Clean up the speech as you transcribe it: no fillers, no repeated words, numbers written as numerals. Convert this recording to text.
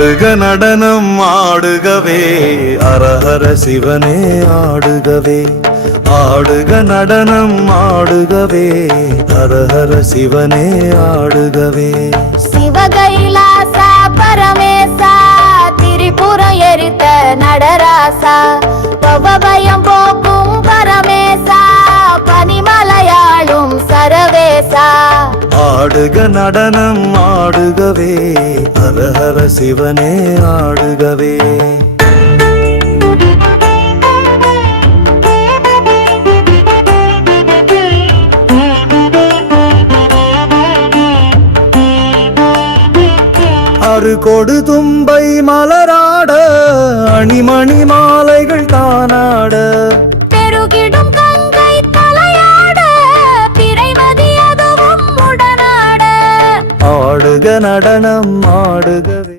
ஆடுக நடனம் ஆடுகவே அரஹர சிவனே ஆடுகவே ஆடுக நடனம் ஆடுகவே அரஹர சிவனே ஆடுகவே சிவகைலாசா பரமேசா திரிபுரம் எரித்த நடராசா பவபயம் போக்கும் பரமேசா பனிமலையாளும் சரவேசா ஆடுக நடனம் ஆடுகவே அரஹர சிவனே ஆடுகவே ஆறு கொடு தும்பை மலராட அணிமணி மாலைகள் தானாட பெருகிடும் கங்கை தலையாட பிறைமதி அதுவும் உடனாட ஆடுக நடனம் ஆடுகவே